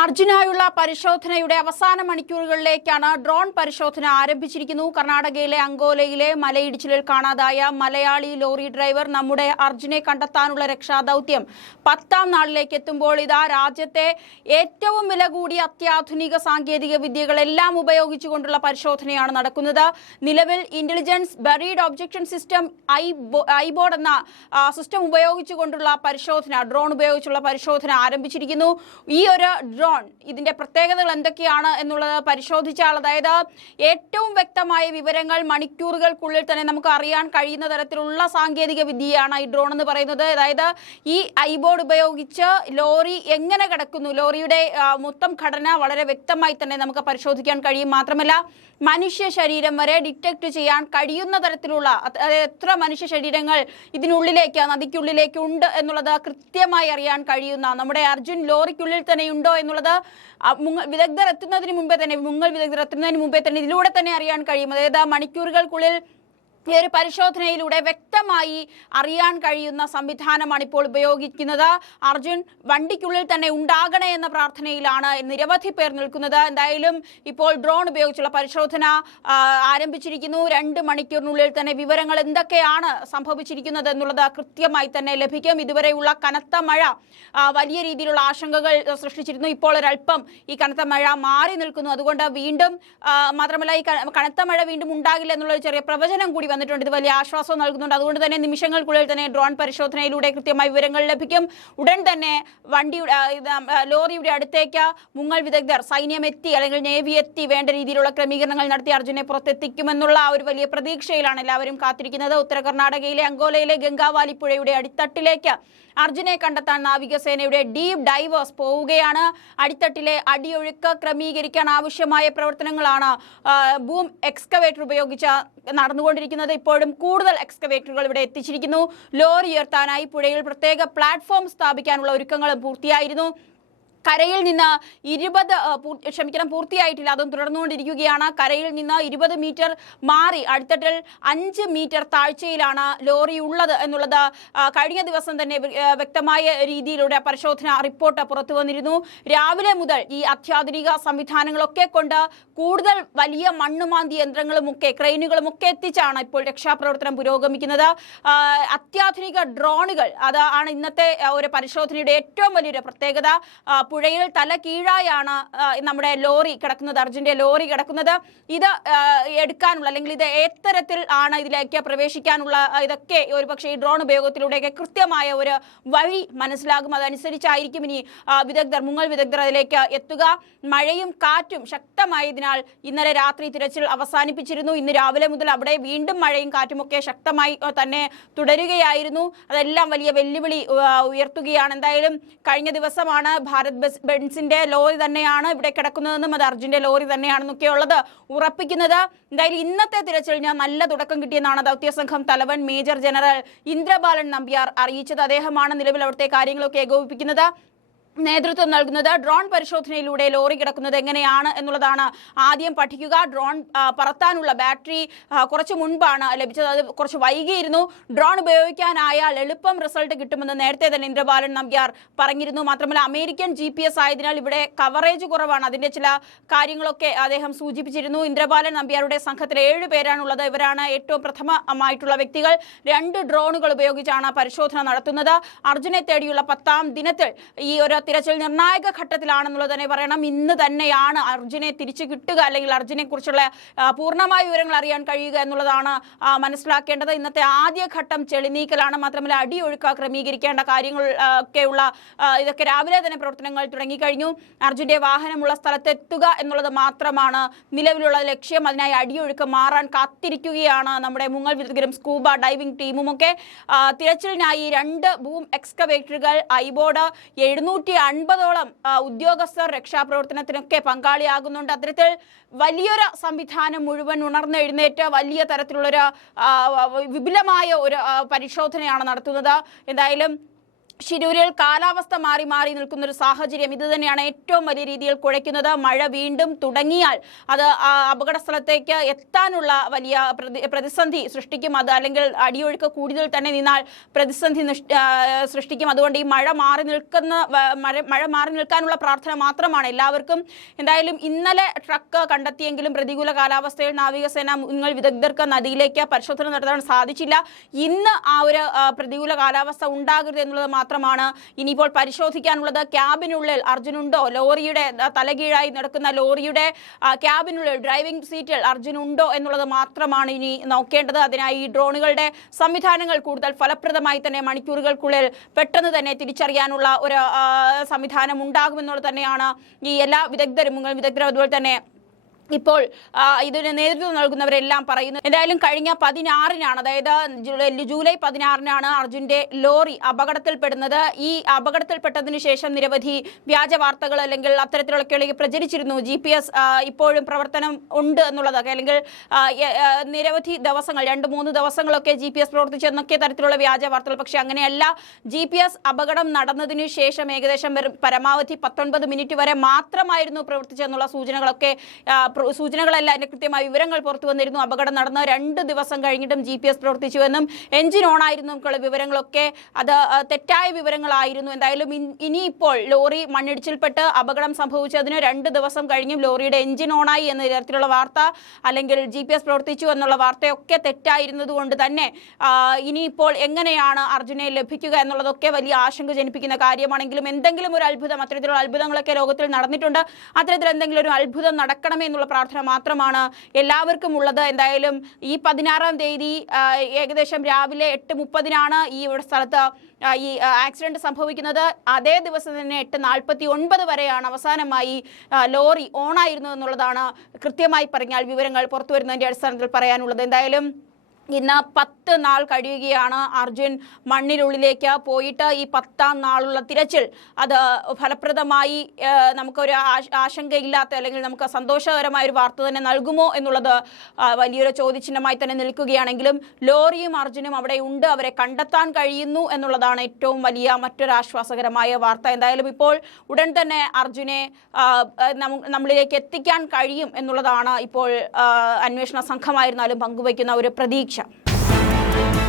അർജുനായുള്ള പരിശോധനയുടെ അവസാന മണിക്കൂറുകളിലേക്കാണ് ഡ്രോൺ പരിശോധന ആരംഭിച്ചിരിക്കുന്നു. കർണാടകയിലെ അങ്കോലയിലെ മലയിടിച്ചിലിൽ കാണാതായ മലയാളി ലോറി ഡ്രൈവർ നമ്മുടെ അർജുനെ കണ്ടെത്താനുള്ള രക്ഷാദൗത്യം പത്താം നാളിലേക്ക് എത്തുമ്പോൾ ഇതാ രാജ്യത്തെ ഏറ്റവും വില കൂടിയ അത്യാധുനിക സാങ്കേതിക വിദ്യകളെല്ലാം ഉപയോഗിച്ചുകൊണ്ടുള്ള പരിശോധനയാണ് നടക്കുന്നത്. നിലവിൽ intelligence buried objection system I I board എന്ന സിസ്റ്റം ഉപയോഗിച്ചുകൊണ്ടുള്ള പരിശോധന ഡ്രോൺ ഉപയോഗിച്ചുള്ള പരിശോധന ആരംഭിച്ചിരിക്കുന്നു. ഈ ഒരു ഡ്രോൺ ഇതിന്റെ പ്രത്യേകതകൾ എന്തൊക്കെയാണ് എന്നുള്ളത് പരിശോധിച്ചാൽ അതായത് ഏറ്റവും വ്യക്തമായ വിവരങ്ങൾ മണിക്കൂറുകൾക്കുള്ളിൽ തന്നെ നമുക്ക് അറിയാൻ കഴിയുന്ന തരത്തിലുള്ള സാങ്കേതിക വിദ്യയാണ് ഈ ഡ്രോൺ എന്ന് പറയുന്നത്. അതായത് ഈ ഐബോർഡ് ഉപയോഗിച്ച് ലോറി എങ്ങനെ കിടക്കുന്നു ലോറിയുടെ മൊത്തം ഘടന വളരെ വ്യക്തമായി തന്നെ നമുക്ക് പരിശോധിക്കാൻ കഴിയും. മാത്രമല്ല മനുഷ്യ ശരീരം വരെ ഡിറ്റക്ട് ചെയ്യാൻ കഴിയുന്ന തരത്തിലുള്ള എത്ര മനുഷ്യ ശരീരങ്ങൾ ഇതിനുള്ളിലേക്ക് നദിക്കുള്ളിലേക്ക് ഉണ്ട് എന്നുള്ളത് കൃത്യമായി അറിയാൻ കഴിയുന്ന നമ്മുടെ അർജുൻ ലോറിക്കുള്ളിൽ തന്നെ ഉണ്ടോ എന്നുള്ളത് വിദഗ്ധർ എത്തുന്നതിന് മുമ്പേ തന്നെ മുങ്ങൽ വിദഗ്ധർ എത്തുന്നതിന് മുമ്പേ തന്നെ ഇതിലൂടെ തന്നെ അറിയാൻ കഴിയും. അതായത് മണിക്കൂറുകൾക്കുള്ളിൽ ഈ ഒരു പരിശോധനയിലൂടെ വ്യക്തമായി അറിയാൻ കഴിയുന്ന സംവിധാനമാണ് ഇപ്പോൾ ഉപയോഗിക്കുന്നത്. അർജുൻ വണ്ടിക്കുള്ളിൽ തന്നെ ഉണ്ടാകണേ എന്ന പ്രാർത്ഥനയിലാണ് നിരവധി പേർ നിൽക്കുന്നത്. എന്തായാലും ഇപ്പോൾ ഡ്രോൺ ഉപയോഗിച്ചുള്ള പരിശോധന ആരംഭിച്ചിരിക്കുന്നു. രണ്ട് മണിക്കൂറിനുള്ളിൽ തന്നെ വിവരങ്ങൾ എന്തൊക്കെയാണ് സംഭവിച്ചിരിക്കുന്നത് എന്നുള്ളത് കൃത്യമായി തന്നെ ലഭിക്കും. ഇതുവരെയുള്ള കനത്ത മഴ വലിയ രീതിയിലുള്ള ആശങ്കകൾ സൃഷ്ടിച്ചിരുന്നു. ഇപ്പോൾ ഒരല്പം ഈ കനത്ത മഴ മാറി നിൽക്കുന്നു. അതുകൊണ്ട് വീണ്ടും മാത്രമല്ല ഈ കനത്ത മഴ വീണ്ടും ഉണ്ടാകില്ല എന്നുള്ള ചെറിയ പ്രവചനം കൂടി വന്നിട്ടുണ്ട്. ഇത് വലിയ ആശ്വാസം നൽകുന്നുണ്ട്. അതുകൊണ്ട് തന്നെ നിമിഷങ്ങൾക്കുള്ളിൽ തന്നെ ഡ്രോൺ പരിശോധനയിലൂടെ കൃത്യമായ വിവരങ്ങൾ ലഭിക്കും. ഉടൻ തന്നെ വണ്ടിയുടെ ലോറിയുടെ അടുത്തേക്ക് മുങ്ങൽ വിദഗ്ധർ സൈന്യം എത്തി അല്ലെങ്കിൽ നേവി എത്തി വേണ്ട രീതിയിലുള്ള ക്രമീകരണങ്ങൾ നടത്തി അർജുനെ പുറത്തെത്തിക്കുമെന്നുള്ള ആ ഒരു വലിയ പ്രതീക്ഷയിലാണ് എല്ലാവരും കാത്തിരിക്കുന്നത്. ഉത്തര കർണാടകയിലെ അങ്കോലയിലെ ഗംഗാവാലി പുഴയുടെ അടിത്തട്ടിലേക്ക് അർജുനെ കണ്ടെത്താൻ നാവികസേനയുടെ ഡീപ് ഡൈവേഴ്സ് പോവുകയാണ്. അടിത്തട്ടിലെ അടിയൊഴുക്ക് ക്രമീകരിക്കാൻ ആവശ്യമായ പ്രവർത്തനങ്ങളാണ് ബൂം എക്സ്കവേറ്റർ ഉപയോഗിച്ച് നടന്നുകൊണ്ടിരിക്കുന്നത്. ഇപ്പോഴും കൂടുതൽ എക്സ്കവേറ്ററുകൾ ഇവിടെ എത്തിച്ചിരിക്കുന്നു. ലോറി ഉയർത്താനായി പുഴയിൽ പ്രത്യേക പ്ലാറ്റ്ഫോം സ്ഥാപിക്കാനുള്ള ഒരുക്കങ്ങളും പൂർത്തിയായിരുന്നു. കരയിൽ നിന്ന് ഇരുപത് ക്ഷമിക്കണം പൂർത്തിയായിട്ടില്ല. അതും തുടർന്നുകൊണ്ടിരിക്കുകയാണ്. കരയിൽ നിന്ന് ഇരുപത് മീറ്റർ മാറി അടിത്തട്ടിൽ അഞ്ച് മീറ്റർ താഴ്ചയിലാണ് ലോറി ഉള്ളത് എന്നുള്ളത് കഴിഞ്ഞ ദിവസം തന്നെ വ്യക്തമായ രീതിയിലൂടെ പരിശോധന റിപ്പോർട്ട് പുറത്തു വന്നിരുന്നു. രാവിലെ മുതൽ ഈ അത്യാധുനിക സംവിധാനങ്ങളൊക്കെ കൊണ്ട് കൂടുതൽ വലിയ മണ്ണുമാന്തി യന്ത്രങ്ങളുമൊക്കെ ക്രെയിനുകളുമൊക്കെ എത്തിച്ചാണ് ഇപ്പോൾ രക്ഷാപ്രവർത്തനം പുരോഗമിക്കുന്നത്. അത്യാധുനിക ഡ്രോണുകൾ അതാണ് ഇന്നത്തെ ഒരു പരിശോധനയുടെ ഏറ്റവും വലിയൊരു പ്രത്യേകത. പുഴയിൽ തല കീഴായാണ് നമ്മുടെ ലോറി കിടക്കുന്നത് അർജുന്റെ ലോറി കിടക്കുന്നത്. ഇത് എടുക്കാനുള്ള അല്ലെങ്കിൽ ഇത് എത്തരത്തിൽ ആണ് ഇതിലേക്ക് പ്രവേശിക്കാനുള്ള ഇതൊക്കെ ഒരുപക്ഷെ ഈ ഡ്രോൺ ഉപയോഗത്തിലൂടെയൊക്കെ കൃത്യമായ ഒരു വഴി മനസ്സിലാകും. അതനുസരിച്ചായിരിക്കും ഇനി വിദഗ്ധർ മുങ്ങൽ വിദഗ്ധർ അതിലേക്ക് എത്തുക. മഴയും കാറ്റും ശക്തമായതിനാൽ ഇന്നലെ രാത്രി തിരച്ചിൽ അവസാനിപ്പിച്ചിരുന്നു. ഇന്ന് രാവിലെ മുതൽ അവിടെ വീണ്ടും മഴയും കാറ്റുമൊക്കെ ശക്തമായി തന്നെ തുടരുകയായിരുന്നു. അതെല്ലാം വലിയ വെല്ലുവിളി ഉയർത്തുകയാണ്. എന്തായാലും കഴിഞ്ഞ ദിവസമാണ് ഭാരത് ബെൻസിന്റെ ലോറി തന്നെയാണ് ഇവിടെ കിടക്കുന്നതെന്നും അത് അർജുന്റെ ലോറി തന്നെയാണെന്നൊക്കെ ഉള്ളത് ഉറപ്പിക്കുന്നത്. എന്തായാലും ഇന്നത്തെ തിരച്ചിലിന് നല്ല തുടക്കം കിട്ടിയെന്നാണ് ദൗത്യ സംഘം തലവൻ മേജർ ജനറൽ ഇന്ദ്രബാലൻ നമ്പ്യാർ അറിയിച്ചത്. അദ്ദേഹമാണ് നിലവിൽ അവിടുത്തെ കാര്യങ്ങളൊക്കെ ഏകോപിപ്പിക്കുന്നത്. നേതൃത്വം നൽകുന്നത്. ഡ്രോൺ പരിശോധനയിലൂടെ ലോറി കിടക്കുന്നത് എങ്ങനെയാണ് എന്നുള്ളതാണ് ആദ്യം പഠിക്കുക. ഡ്രോൺ പറത്താനുള്ള ബാറ്ററി കുറച്ച് മുൻപാണ് ലഭിച്ചത്. അത് കുറച്ച് വൈകിയിരുന്നു. ഡ്രോൺ ഉപയോഗിക്കാനായാൽ എളുപ്പം റിസൾട്ട് കിട്ടുമെന്ന് നേരത്തെ തന്നെ ഇന്ദ്രബാലൻ നമ്പ്യാർ പറഞ്ഞിരുന്നു. മാത്രമല്ല അമേരിക്കൻ ജി പി എസ് ആയതിനാൽ ഇവിടെ കവറേജ് കുറവാണ്. അതിന്റെ ചില കാര്യങ്ങളൊക്കെ അദ്ദേഹം സൂചിപ്പിച്ചിരുന്നു. ഇന്ദ്രബാലൻ നമ്പ്യാരുടെ സംഘത്തിൽ ഏഴ് പേരാണുള്ളത്. ഇവരാണ് ഏറ്റവും പ്രഥമമായിട്ടുള്ള വ്യക്തികൾ. രണ്ട് ഡ്രോണുകൾ ഉപയോഗിച്ചാണ് പരിശോധന നടത്തുന്നത്. അർജുനെ തേടിയുള്ള പത്താം ദിനത്തിൽ ഈ ഒരു തിരച്ചിൽ നിർണായക ഘട്ടത്തിലാണെന്നുള്ളത് തന്നെ പറയണം. ഇന്ന് തന്നെയാണ് അർജുനെ തിരിച്ചു കിട്ടുക അല്ലെങ്കിൽ അർജുനെ കുറിച്ചുള്ള പൂർണമായ വിവരങ്ങൾ അറിയാൻ കഴിയുക എന്നുള്ളതാണ് മനസ്സിലാക്കേണ്ടത്. ഇന്നത്തെ ആദ്യ ഘട്ടം ചെളിനീക്കലാണ്. മാത്രമല്ല അടിയൊഴുക്ക ക്രമീകരിക്കേണ്ട കാര്യങ്ങൾ ഒക്കെയുള്ള ഇതൊക്കെ രാവിലെ തന്നെ പ്രവർത്തനങ്ങൾ തുടങ്ങിക്കഴിഞ്ഞു. അർജുന്റെ വാഹനമുള്ള സ്ഥലത്തെത്തുക എന്നുള്ളത് മാത്രമാണ് നിലവിലുള്ള ലക്ഷ്യം. അതിനായി അടിയൊഴുക്ക് മാറാൻ കാത്തിരിക്കുകയാണ് നമ്മുടെ മുങ്ങൽ വിദഗ്ധരും സ്കൂബ ഡൈവിംഗ് ടീമുമൊക്കെ. തിരച്ചിലിനായി രണ്ട് ബൂം എക്സ്കവേറ്ററുകൾ ഐബോർഡ് എഴുന്നൂറ്റി അൻപതോളം ഉദ്യോഗസ്ഥർ രക്ഷാപ്രവർത്തനത്തിനൊക്കെ പങ്കാളിയാകുന്നുണ്ട്. അത്തരത്തിൽ വലിയൊരു സംവിധാനം മുഴുവൻ ഉണർന്നെഴുന്നേറ്റ് വലിയ തരത്തിലുള്ളൊരു വിപുലമായ ഒരു പരിശോധനയാണ് നടത്തുന്നത്. എന്തായാലും ശിരൂരിൽ കാലാവസ്ഥ മാറി മാറി നിൽക്കുന്ന ഒരു സാഹചര്യം ഇത് തന്നെയാണ് ഏറ്റവും വലിയ രീതിയിൽ കുഴയ്ക്കുന്നത്. മഴ വീണ്ടും തുടങ്ങിയാൽ അത് അപകട സ്ഥലത്തേക്ക് എത്താനുള്ള വലിയ പ്രതിസന്ധി സൃഷ്ടിക്കും. അത് അല്ലെങ്കിൽ അടിയൊഴുക്ക് കൂടുതൽ തന്നെ നിന്നാൽ പ്രതിസന്ധി സൃഷ്ടിക്കും. അതുകൊണ്ട് ഈ മഴ മാറി നിൽക്കുന്ന മഴ മാറി നിൽക്കാനുള്ള പ്രാർത്ഥന മാത്രമാണ് എല്ലാവർക്കും. എന്തായാലും ഇന്നലെ ട്രക്ക് കണ്ടെത്തിയെങ്കിലും പ്രതികൂല കാലാവസ്ഥയിൽ നാവികസേന നിങ്ങൾ വിദഗ്ധർക്ക് നദിയിലേക്ക് പരിശോധന നടത്താൻ സാധിച്ചില്ല. ഇന്ന് ആ ഒരു പ്രതികൂല കാലാവസ്ഥ ഉണ്ടാകരുത് എന്നുള്ളത് മാത്രമാണ് ഇനിയിപ്പോൾ പരിശോധിക്കാനുള്ളത്. ക്യാബിനുള്ളിൽ അർജുനുണ്ടോ? ലോറിയുടെ തലകീഴായി നടക്കുന്ന ലോറിയുടെ ക്യാബിനുള്ളിൽ ഡ്രൈവിംഗ് സീറ്റിൽ അർജുനുണ്ടോ എന്നുള്ളത് മാത്രമാണ് ഇനി നോക്കേണ്ടത്. അതിനായി ഈ ഡ്രോണുകളുടെ സംവിധാനങ്ങൾ കൂടുതൽ ഫലപ്രദമായി തന്നെ മണിക്കൂറുകൾക്കുള്ളിൽ പെട്ടെന്ന് തന്നെ തിരിച്ചറിയാനുള്ള ഒരു സംവിധാനം ഉണ്ടാകുമെന്നുള്ളത് തന്നെയാണ് ഈ എല്ലാ വിദഗ്ധരും വിദഗ്ധരും അതുപോലെ തന്നെ ഇപ്പോൾ ഇതിന് നേതൃത്വം നൽകുന്നവരെല്ലാം പറയുന്നു. എന്തായാലും കഴിഞ്ഞ പതിനാറിനാണ് അതായത് ജൂലൈ പതിനാറിനാണ് അർജുന്റെ ലോറി അപകടത്തിൽപ്പെടുന്നത്. ഈ അപകടത്തിൽപ്പെട്ടതിന് ശേഷം നിരവധി വ്യാജ വാർത്തകൾ അല്ലെങ്കിൽ അത്തരത്തിലുള്ള കേളികൾ പ്രചരിച്ചിരുന്നു. ജി പി എസ് ഇപ്പോഴും പ്രവർത്തനം ഉണ്ട് എന്നുള്ളതൊക്കെ അല്ലെങ്കിൽ നിരവധി ദിവസങ്ങൾ രണ്ട് മൂന്ന് ദിവസങ്ങളൊക്കെ ജി പി എസ് പ്രവർത്തിച്ചു എന്നൊക്കെ തരത്തിലുള്ള വ്യാജ വാർത്തകൾ. പക്ഷേ അങ്ങനെയല്ല. ജി പി എസ് അപകടം നടന്നതിന് ശേഷം ഏകദേശം പരമാവധി പത്തൊൻപത് മിനിറ്റ് വരെ മാത്രമായിരുന്നു പ്രവർത്തിച്ചെന്നുള്ള സൂചനകളൊക്കെ സൂചനകളല്ല. അതിന്റെ കൃത്യമായ വിവരങ്ങൾ പുറത്തു വന്നിരുന്നു. അപകടം നടന്ന രണ്ട് ദിവസം കഴിഞ്ഞിട്ടും ജി പി എസ് പ്രവർത്തിച്ചുവെന്നും എഞ്ചിൻ ഓൺ ആയിരുന്നു നമുക്കുള്ള വിവരങ്ങളൊക്കെ അത് തെറ്റായ വിവരങ്ങളായിരുന്നു. എന്തായാലും ഇനിയിപ്പോൾ ലോറി മണ്ണിടിച്ചിൽപ്പെട്ട് അപകടം സംഭവിച്ചതിന് രണ്ട് ദിവസം കഴിഞ്ഞും ലോറിയുടെ എഞ്ചിൻ ഓണായി എന്ന തരത്തിലുള്ള വാർത്ത അല്ലെങ്കിൽ ജി പി എസ് പ്രവർത്തിച്ചു എന്നുള്ള വാർത്തയൊക്കെ തെറ്റായിരുന്നത് കൊണ്ട് തന്നെ ഇനിയിപ്പോൾ എങ്ങനെയാണ് അർജുനെ ലഭിക്കുക എന്നുള്ളതൊക്കെ വലിയ ആശങ്ക ജനിപ്പിക്കുന്ന കാര്യമാണെങ്കിലും എന്തെങ്കിലും ഒരു അത്ഭുതം അത്തരത്തിലുള്ള അത്ഭുതങ്ങളൊക്കെ ലോകത്തിൽ നടന്നിട്ടുണ്ട്. അത്തരത്തിൽ എന്തെങ്കിലും ഒരു അത്ഭുതം നടക്കണമേ എന്നുള്ള പ്രാർത്ഥന മാത്രമാണ് എല്ലാവർക്കും ഉള്ളത്. എന്തായാലും ഈ പതിനാറാം തീയതി ഏകദേശം രാവിലെ എട്ട് മുപ്പതിനാണ് ഈ ഇവിടെ സ്ഥലത്ത് ഈ ആക്സിഡന്റ് സംഭവിക്കുന്നത്. അതേ ദിവസം തന്നെ എട്ട് നാൽപ്പത്തി ഒൻപത് വരെയാണ് അവസാനമായി ലോറി ഓണായിരുന്നു എന്നുള്ളതാണ് കൃത്യമായി പറഞ്ഞാൽ വിവരങ്ങൾ പുറത്തു വരുന്നതിന്റെ അടിസ്ഥാനത്തിൽ പറയാനുള്ളത്. എന്തായാലും ഇന്ന് പത്ത് നാൾ കഴിയുകയാണ് അർജുൻ മണ്ണിനുള്ളിലേക്ക് പോയിട്ട് ഈ പത്താം നാളുള്ള തിരച്ചിൽ. അത് ഫലപ്രദമായി നമുക്കൊരു ആശ- ആശങ്കയില്ലാത്ത അല്ലെങ്കിൽ നമുക്ക് സന്തോഷകരമായ ഒരു വാർത്ത തന്നെ നൽകുമോ എന്നുള്ളത് വലിയൊരു ചോദ്യചിഹ്നമായി തന്നെ നിൽക്കുകയാണെങ്കിലും ലോറിയും അർജുനും അവിടെ ഉണ്ട് അവരെ കണ്ടെത്താൻ കഴിയുന്നു എന്നുള്ളതാണ് ഏറ്റവും വലിയ മറ്റൊരു ആശ്വാസകരമായ വാർത്ത. എന്തായാലും ഇപ്പോൾ ഉടൻ തന്നെ അർജുനെ നമ്മളിലേക്ക് എത്തിക്കാൻ കഴിയും എന്നുള്ളതാണ് ഇപ്പോൾ അന്വേഷണ സംഘമായിരുന്നാലും പങ്കുവയ്ക്കുന്ന ഒരു പ്രതീക്ഷ. 안.